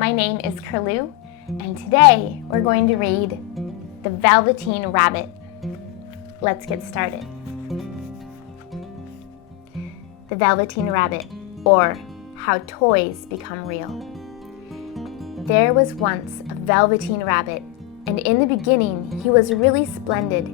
My name is Curloo, and today we're going to read The Velveteen Rabbit. Let's get started. The Velveteen Rabbit, or How Toys Become Real. There was once a Velveteen Rabbit, and in the beginning he was really splendid.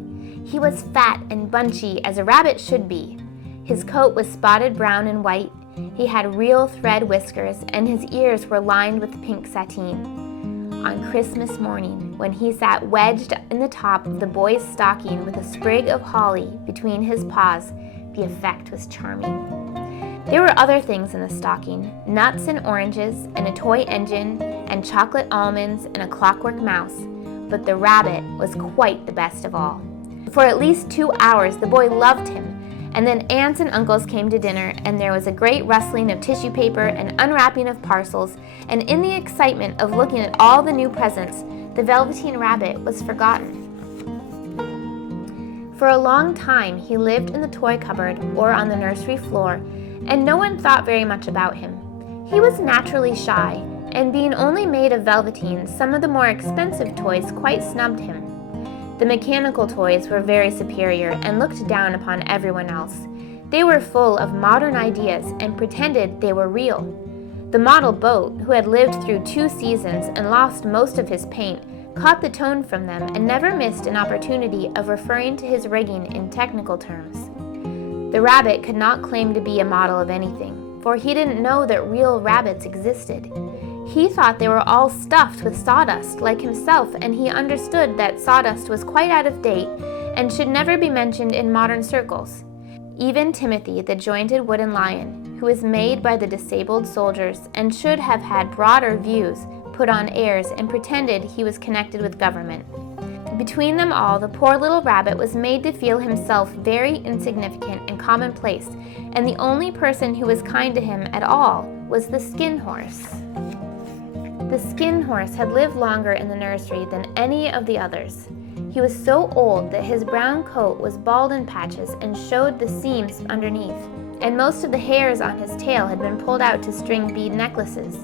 He was fat and bunchy as a rabbit should be. His coat was spotted brown and white. He had real thread whiskers, and his ears were lined with pink sateen. On Christmas morning, when he sat wedged in the top of the boy's stocking with a sprig of holly between his paws, the effect was charming. There were other things in the stocking, nuts and oranges, and a toy engine, and chocolate almonds, and a clockwork mouse, but the rabbit was quite the best of all. For at least 2 hours the boy loved him, and then aunts and uncles came to dinner, and there was a great rustling of tissue paper and unwrapping of parcels, and in the excitement of looking at all the new presents, the Velveteen Rabbit was forgotten. For a long time he lived in the toy cupboard or on the nursery floor, and no one thought very much about him. He was naturally shy, and being only made of velveteen, some of the more expensive toys quite snubbed him. The mechanical toys were very superior and looked down upon everyone else. They were full of modern ideas and pretended they were real. The model boat, who had lived through 2 seasons and lost most of his paint, caught the tone from them and never missed an opportunity of referring to his rigging in technical terms. The rabbit could not claim to be a model of anything, for he didn't know that real rabbits existed. He thought they were all stuffed with sawdust like himself, and he understood that sawdust was quite out of date and should never be mentioned in modern circles. Even Timothy, the jointed wooden lion, who was made by the disabled soldiers and should have had broader views, put on airs and pretended he was connected with government. Between them all, the poor little rabbit was made to feel himself very insignificant and commonplace, and the only person who was kind to him at all was the skin horse. The skin horse had lived longer in the nursery than any of the others. He was so old that his brown coat was bald in patches and showed the seams underneath, and most of the hairs on his tail had been pulled out to string bead necklaces.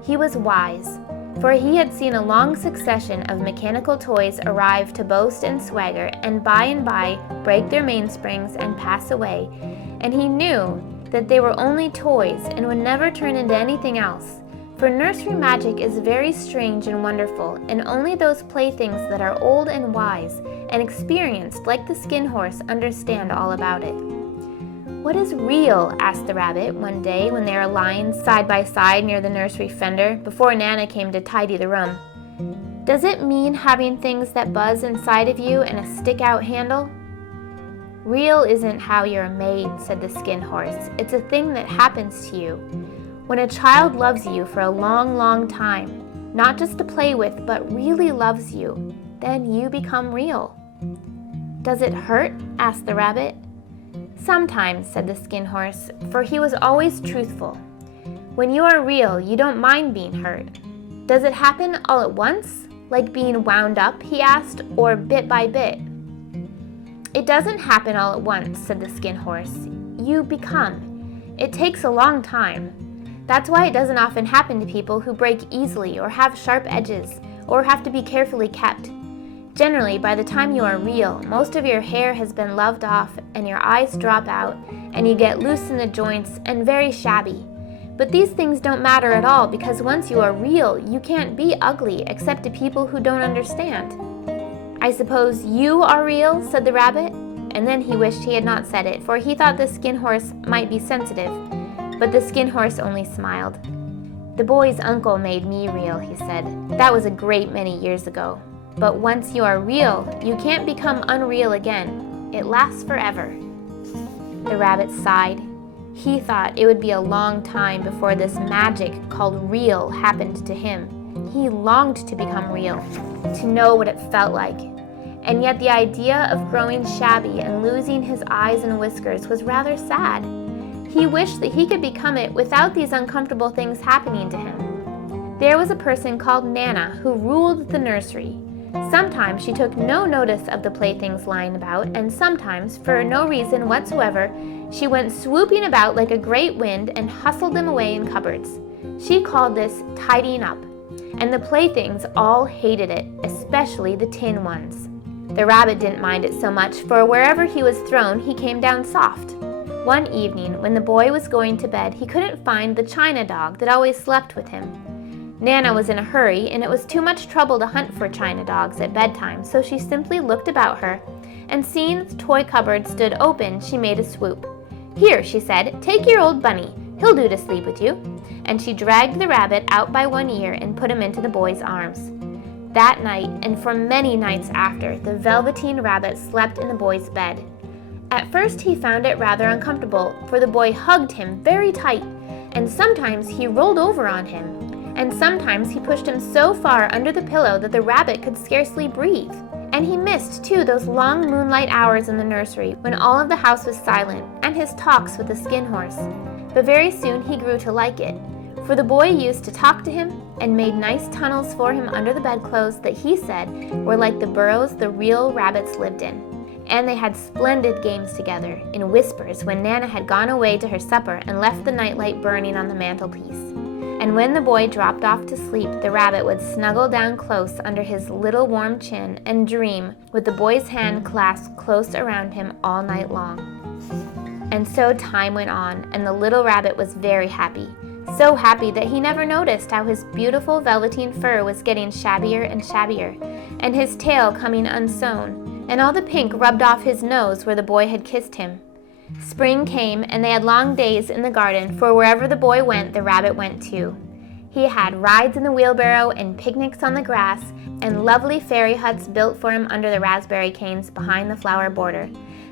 He was wise, for he had seen a long succession of mechanical toys arrive to boast and swagger, and by break their mainsprings and pass away, and he knew that they were only toys and would never turn into anything else. For nursery magic is very strange and wonderful, and only those playthings that are old and wise and experienced like the skin horse understand all about it. "What is real?" asked the rabbit one day when they were lying side by side near the nursery fender before Nana came to tidy the room. "Does it mean having things that buzz inside of you and a stick-out handle?" "Real isn't how you're made," said the skin horse. "It's a thing that happens to you. When a child loves you for a long, long time, not just to play with, but really loves you, then you become real." "Does it hurt?" asked the rabbit. "Sometimes," said the skin horse, for he was always truthful. "When you are real, you don't mind being hurt." "Does it happen all at once, like being wound up?" he asked, "or bit by bit?" "It doesn't happen all at once," said the skin horse. "You become. It takes a long time. That's why it doesn't often happen to people who break easily or have sharp edges or have to be carefully kept. Generally, by the time you are real, most of your hair has been loved off and your eyes drop out and you get loose in the joints and very shabby. But these things don't matter at all, because once you are real, you can't be ugly except to people who don't understand." "I suppose you are real?" said the rabbit, and then he wished he had not said it, for he thought the skin horse might be sensitive. But the skin horse only smiled. "The boy's uncle made me real," he said. "That was a great many years ago. But once you are real, you can't become unreal again. It lasts forever." The rabbit sighed. He thought it would be a long time before this magic called real happened to him. He longed to become real, to know what it felt like. And yet the idea of growing shabby and losing his eyes and whiskers was rather sad. He wished that he could become it without these uncomfortable things happening to him. There was a person called Nana who ruled the nursery. Sometimes she took no notice of the playthings lying about, and sometimes, for no reason whatsoever, she went swooping about like a great wind and hustled them away in cupboards. She called this tidying up, and the playthings all hated it, especially the tin ones. The rabbit didn't mind it so much, for wherever he was thrown, he came down soft. One evening, when the boy was going to bed, he couldn't find the china dog that always slept with him. Nana was in a hurry, and it was too much trouble to hunt for china dogs at bedtime, so she simply looked about her, and seeing the toy cupboard stood open, she made a swoop. "Here," she said, "take your old bunny. He'll do to sleep with you." And she dragged the rabbit out by one ear and put him into the boy's arms. That night, and for many nights after, the Velveteen Rabbit slept in the boy's bed. At first he found it rather uncomfortable, for the boy hugged him very tight, and sometimes he rolled over on him, and sometimes he pushed him so far under the pillow that the rabbit could scarcely breathe. And he missed, too, those long moonlight hours in the nursery when all of the house was silent, and his talks with the skin horse. But very soon he grew to like it, for the boy used to talk to him and made nice tunnels for him under the bedclothes that he said were like the burrows the real rabbits lived in. And they had splendid games together, in whispers, when Nana had gone away to her supper and left the nightlight burning on the mantelpiece. And when the boy dropped off to sleep, the rabbit would snuggle down close under his little warm chin and dream, with the boy's hand clasped close around him all night long. And so time went on, and the little rabbit was very happy. So happy that he never noticed how his beautiful velveteen fur was getting shabbier and shabbier, and his tail coming unsewn, and all the pink rubbed off his nose where the boy had kissed him. Spring came, and they had long days in the garden, for wherever the boy went, the rabbit went too. He had rides in the wheelbarrow and picnics on the grass, and lovely fairy huts built for him under the raspberry canes behind the flower border.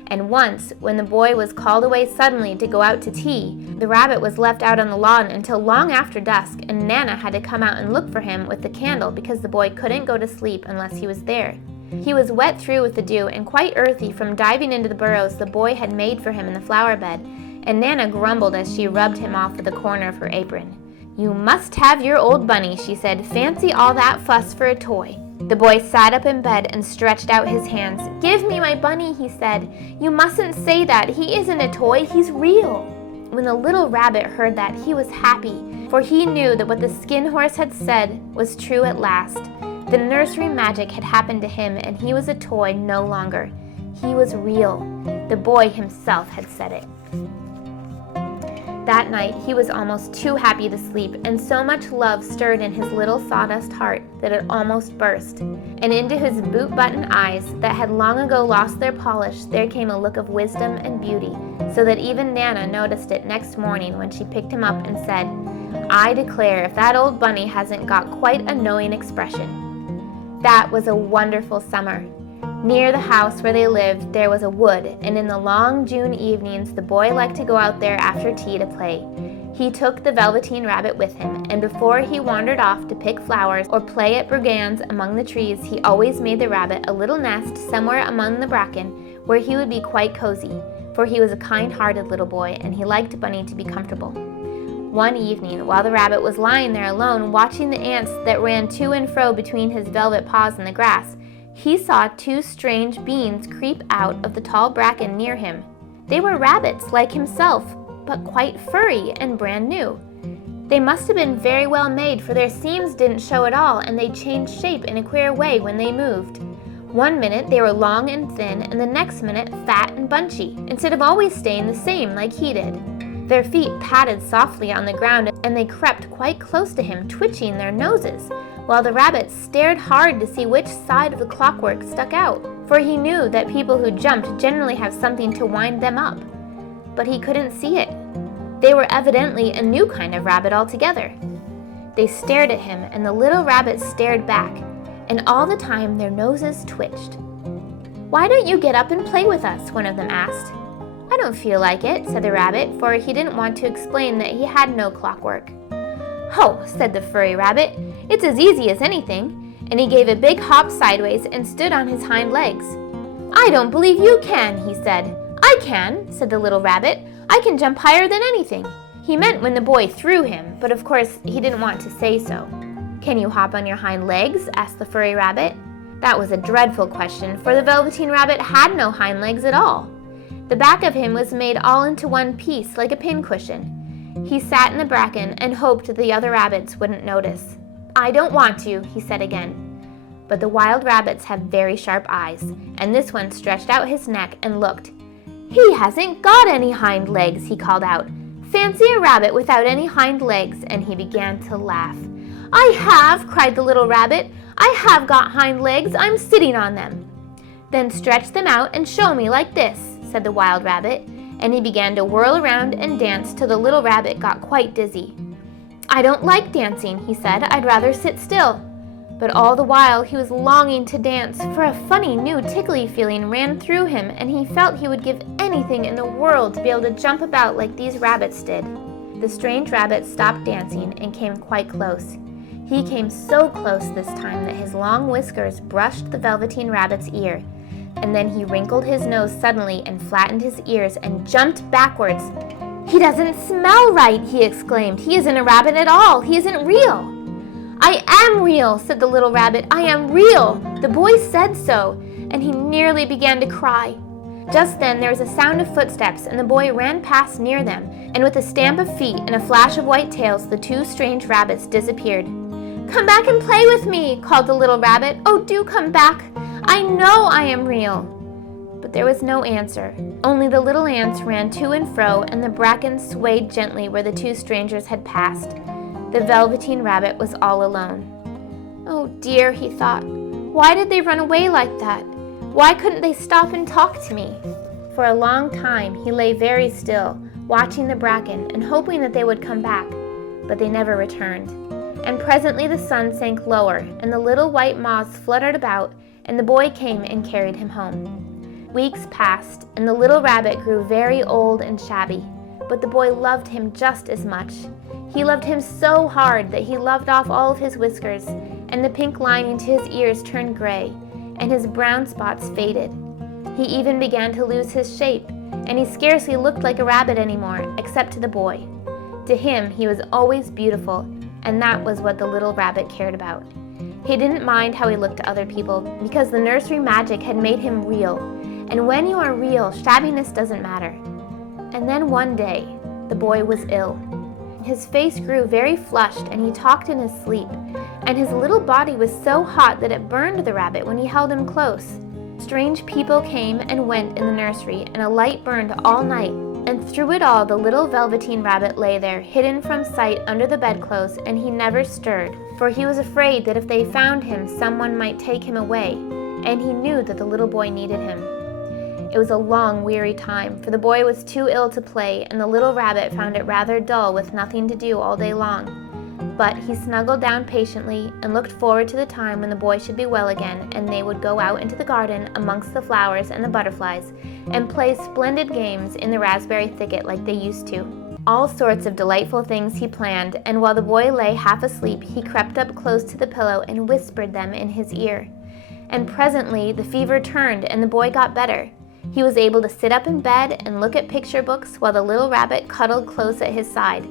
And once, when the boy was called away suddenly to go out to tea, the rabbit was left out on the lawn until long after dusk, and Nana had to come out and look for him with the candle because the boy couldn't go to sleep unless he was there. He was wet through with the dew and quite earthy from diving into the burrows the boy had made for him in the flower bed, and Nana grumbled as she rubbed him off with the corner of her apron. "You must have your old bunny," she said. "Fancy all that fuss for a toy." The boy sat up in bed and stretched out his hands. "Give me my bunny," he said. "You mustn't say that. He isn't a toy. He's real." When the little rabbit heard that, he was happy, for he knew that what the skin horse had said was true at last. The nursery magic had happened to him, and he was a toy no longer. He was real. The boy himself had said it. That night, he was almost too happy to sleep, and so much love stirred in his little sawdust heart that it almost burst. And into his boot-button eyes that had long ago lost their polish, there came a look of wisdom and beauty, so that even Nana noticed it next morning when she picked him up and said, "I declare if that old bunny hasn't got quite a knowing expression." That was a wonderful summer. Near the house where they lived, there was a wood, and in the long June evenings, the boy liked to go out there after tea to play. He took the Velveteen Rabbit with him, and before he wandered off to pick flowers or play at brigands among the trees, he always made the rabbit a little nest somewhere among the bracken where he would be quite cozy, for he was a kind-hearted little boy, and he liked Bunny to be comfortable. One evening, while the rabbit was lying there alone, watching the ants that ran to and fro between his velvet paws in the grass, he saw two strange beings creep out of the tall bracken near him. They were rabbits like himself, but quite furry and brand new. They must have been very well made, for their seams didn't show at all, and they changed shape in a queer way when they moved. One minute they were long and thin, and the next minute fat and bunchy, instead of always staying the same like he did. Their feet patted softly on the ground, and they crept quite close to him, twitching their noses, while the rabbit stared hard to see which side of the clockwork stuck out, for he knew that people who jumped generally have something to wind them up. But he couldn't see it. They were evidently a new kind of rabbit altogether. They stared at him, and the little rabbit stared back, and all the time their noses twitched. "Why don't you get up and play with us?" one of them asked. "I don't feel like it," said the rabbit, for he didn't want to explain that he had no clockwork. "Ho," said the furry rabbit, "it's as easy as anything," and he gave a big hop sideways and stood on his hind legs. "I don't believe you can," he said. "I can," said the little rabbit. "I can jump higher than anything." He meant when the boy threw him, but of course he didn't want to say so. "Can you hop on your hind legs?" asked the furry rabbit. That was a dreadful question, for the Velveteen Rabbit had no hind legs at all. The back of him was made all into one piece, like a pincushion. He sat in the bracken and hoped the other rabbits wouldn't notice. "I don't want to," he said again. But the wild rabbits have very sharp eyes, and this one stretched out his neck and looked. "He hasn't got any hind legs," he called out. "Fancy a rabbit without any hind legs," and he began to laugh. "I have," cried the little rabbit. "I have got hind legs. I'm sitting on them." "Then stretch them out and show me like this," said the wild rabbit, and he began to whirl around and dance till the little rabbit got quite dizzy. "I don't like dancing," he said. "I'd rather sit still." But all the while he was longing to dance, for a funny new tickly feeling ran through him, and he felt he would give anything in the world to be able to jump about like these rabbits did. The strange rabbit stopped dancing and came quite close. He came so close this time that his long whiskers brushed the Velveteen Rabbit's ear, and then he wrinkled his nose suddenly and flattened his ears and jumped backwards. "He doesn't smell right," he exclaimed. "He isn't a rabbit at all. He isn't real." "I am real," said the little rabbit. "I am real. The boy said so," and he nearly began to cry. Just then there was a sound of footsteps, and the boy ran past near them, and with a stamp of feet and a flash of white tails, the two strange rabbits disappeared. "Come back and play with me," called the little rabbit. "Oh, do come back. I know I am real." But there was no answer. Only the little ants ran to and fro, and the bracken swayed gently where the two strangers had passed. The Velveteen Rabbit was all alone. "Oh dear," he thought. "Why did they run away like that? Why couldn't they stop and talk to me?" For a long time he lay very still, watching the bracken and hoping that they would come back, but they never returned. And presently the sun sank lower, and the little white moths fluttered about, and the boy came and carried him home. Weeks passed, and the little rabbit grew very old and shabby, but the boy loved him just as much. He loved him so hard that he loved off all of his whiskers, and the pink lining to his ears turned gray, and his brown spots faded. He even began to lose his shape, and he scarcely looked like a rabbit anymore, except to the boy. To him, he was always beautiful, and that was what the little rabbit cared about. He didn't mind how he looked to other people, because the nursery magic had made him real, and when you are real, shabbiness doesn't matter. And then one day, the boy was ill. His face grew very flushed, and he talked in his sleep, and his little body was so hot that it burned the rabbit when he held him close. Strange people came and went in the nursery, and a light burned all night, and through it all the little Velveteen Rabbit lay there, hidden from sight under the bedclothes, and he never stirred, for he was afraid that if they found him, someone might take him away, and he knew that the little boy needed him. It was a long, weary time, for the boy was too ill to play, and the little rabbit found it rather dull with nothing to do all day long. But he snuggled down patiently and looked forward to the time when the boy should be well again, and they would go out into the garden amongst the flowers and the butterflies and play splendid games in the raspberry thicket like they used to. All sorts of delightful things he planned, and while the boy lay half asleep, he crept up close to the pillow and whispered them in his ear. And presently the fever turned, and the boy got better. He was able to sit up in bed and look at picture books while the little rabbit cuddled close at his side.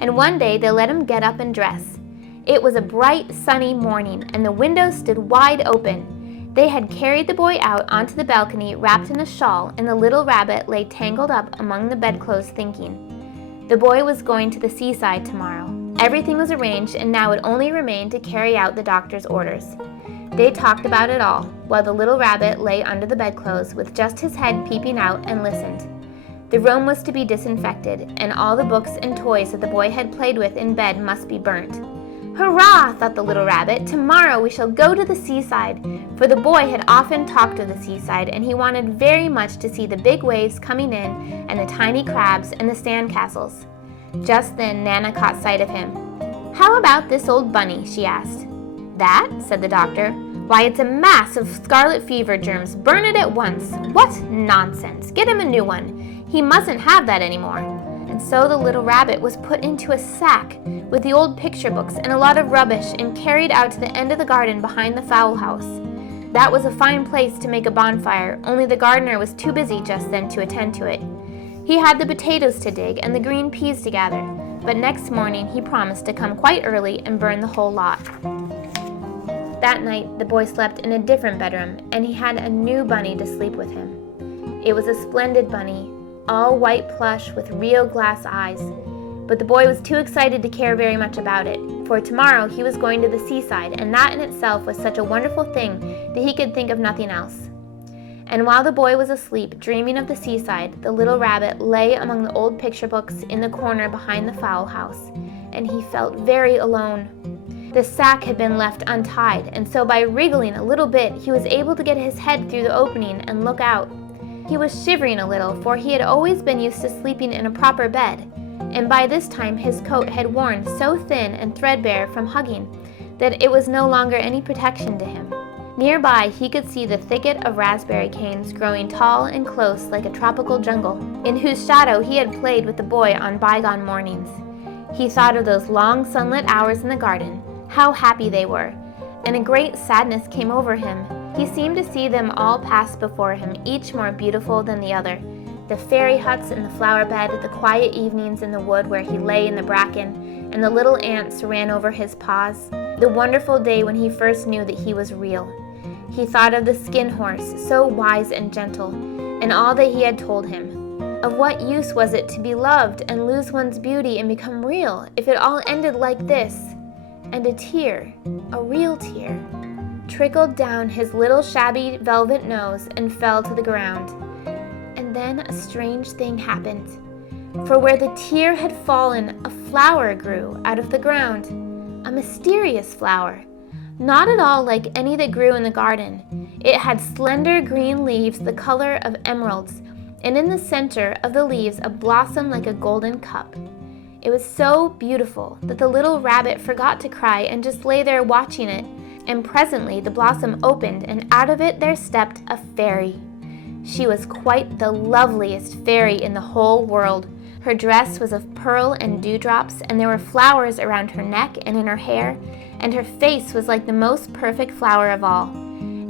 And one day they let him get up and dress. It was a bright, sunny morning, and the windows stood wide open. They had carried the boy out onto the balcony wrapped in a shawl, and the little rabbit lay tangled up among the bedclothes thinking. The boy was going to the seaside tomorrow. Everything was arranged, and now it only remained to carry out the doctor's orders. They talked about it all, while the little rabbit lay under the bedclothes with just his head peeping out and listened. The room was to be disinfected, and all the books and toys that the boy had played with in bed must be burnt. "Hurrah!" thought the little rabbit. "Tomorrow we shall go to the seaside," for the boy had often talked of the seaside, and he wanted very much to see the big waves coming in, and the tiny crabs and the sand castles. Just then Nana caught sight of him. "How about this old bunny?" she asked. "That?" said the doctor. "Why, it's a mass of scarlet fever germs. Burn it at once." "What nonsense! Get him a new one. He mustn't have that anymore." And so the little rabbit was put into a sack with the old picture books and a lot of rubbish and carried out to the end of the garden behind the fowl house. That was a fine place to make a bonfire, only the gardener was too busy just then to attend to it. He had the potatoes to dig and the green peas to gather, but next morning he promised to come quite early and burn the whole lot. That night the boy slept in a different bedroom, and he had a new bunny to sleep with him. It was a splendid bunny, all white plush with real glass eyes, but the boy was too excited to care very much about it, for tomorrow he was going to the seaside, and that in itself was such a wonderful thing that he could think of nothing else. And while the boy was asleep, dreaming of the seaside, the little rabbit lay among the old picture books in the corner behind the fowl house, and he felt very alone. The sack had been left untied, and so by wriggling a little bit, he was able to get his head through the opening and look out. He was shivering a little, for he had always been used to sleeping in a proper bed, and by this time his coat had worn so thin and threadbare from hugging that it was no longer any protection to him. Nearby he could see the thicket of raspberry canes growing tall and close like a tropical jungle, in whose shadow he had played with the boy on bygone mornings. He thought of those long sunlit hours in the garden, how happy they were, and a great sadness came over him. He seemed to see them all pass before him, each more beautiful than the other. The fairy huts in the flower bed, the quiet evenings in the wood where he lay in the bracken, and the little ants ran over his paws. The wonderful day when he first knew that he was real. He thought of the skin horse, so wise and gentle, and all that he had told him. Of what use was it to be loved and lose one's beauty and become real if it all ended like this? And a tear, a real tear, trickled down his little shabby velvet nose and fell to the ground. And then a strange thing happened. For where the tear had fallen, a flower grew out of the ground, a mysterious flower. Not at all like any that grew in the garden. It had slender green leaves the color of emeralds, and in the center of the leaves a blossom like a golden cup. It was so beautiful that the little rabbit forgot to cry and just lay there watching it, and presently the blossom opened, and out of it there stepped a fairy. She was quite the loveliest fairy in the whole world. Her dress was of pearl and dewdrops, and there were flowers around her neck and in her hair, and her face was like the most perfect flower of all.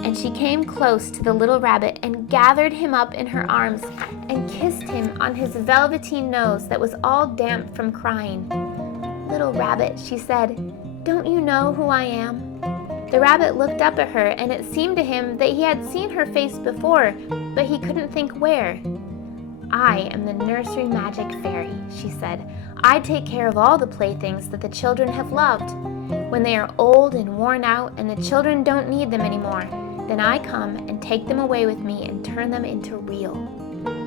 And she came close to the little rabbit and gathered him up in her arms and kissed him on his velveteen nose that was all damp from crying. "Little rabbit," she said, "don't you know who I am?" The rabbit looked up at her, and it seemed to him that he had seen her face before, but he couldn't think where. "I am the nursery magic fairy," she said. "I take care of all the playthings that the children have loved. When they are old and worn out and the children don't need them anymore, then I come and take them away with me and turn them into real."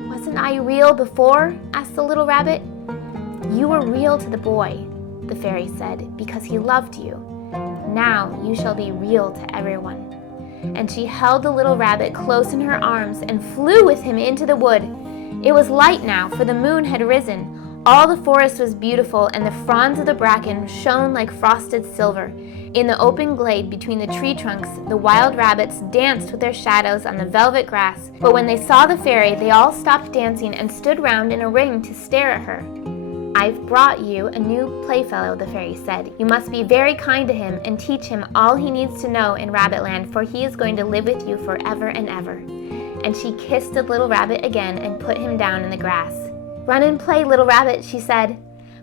"Wasn't I real before?" asked the little rabbit. "You were real to the boy," the fairy said, "because he loved you. Now you shall be real to everyone." And she held the little rabbit close in her arms and flew with him into the wood. It was light now, for the moon had risen. All the forest was beautiful, and the fronds of the bracken shone like frosted silver. In the open glade between the tree trunks, the wild rabbits danced with their shadows on the velvet grass, but when they saw the fairy, they all stopped dancing and stood round in a ring to stare at her. "I've brought you a new playfellow," the fairy said. "You must be very kind to him and teach him all he needs to know in Rabbitland, for he is going to live with you forever and ever." And she kissed the little rabbit again and put him down in the grass. "Run and play, little rabbit," she said.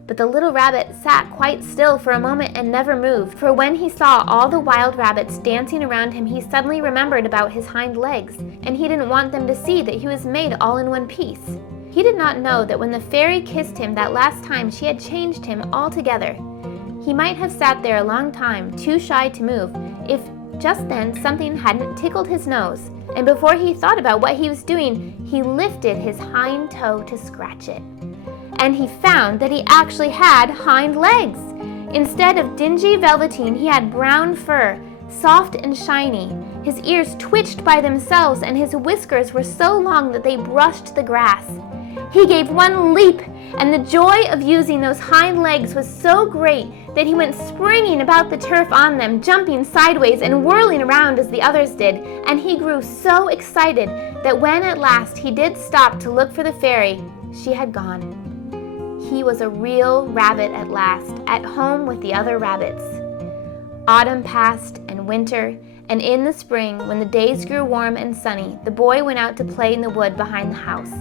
But the little rabbit sat quite still for a moment and never moved, for when he saw all the wild rabbits dancing around him, he suddenly remembered about his hind legs, and he didn't want them to see that he was made all in one piece. He did not know that when the fairy kissed him that last time, she had changed him altogether. He might have sat there a long time, too shy to move, if just then something hadn't tickled his nose, and before he thought about what he was doing, he lifted his hind toe to scratch it. And he found that he actually had hind legs. Instead of dingy velveteen, he had brown fur, soft and shiny. His ears twitched by themselves, and his whiskers were so long that they brushed the grass. He gave one leap, and the joy of using those hind legs was so great that he went springing about the turf on them, jumping sideways and whirling around as the others did, and he grew so excited that when at last he did stop to look for the fairy, she had gone. He was a real rabbit at last, at home with the other rabbits. Autumn passed and winter, and in the spring, when the days grew warm and sunny, the boy went out to play in the wood behind the house.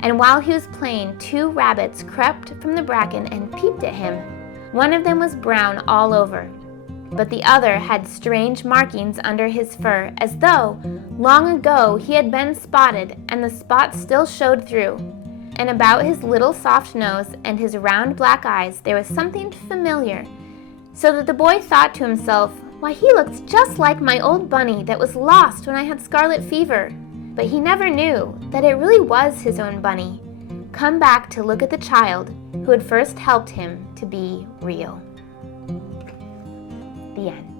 And while he was playing, two rabbits crept from the bracken and peeped at him. One of them was brown all over, but the other had strange markings under his fur, as though long ago he had been spotted, and the spots still showed through. and about his little soft nose and his round black eyes there was something familiar, so that the boy thought to himself, "Why, he looks just like my old bunny that was lost when I had scarlet fever." But he never knew that it really was his own bunny, come back to look at the child who had first helped him to be real. The end.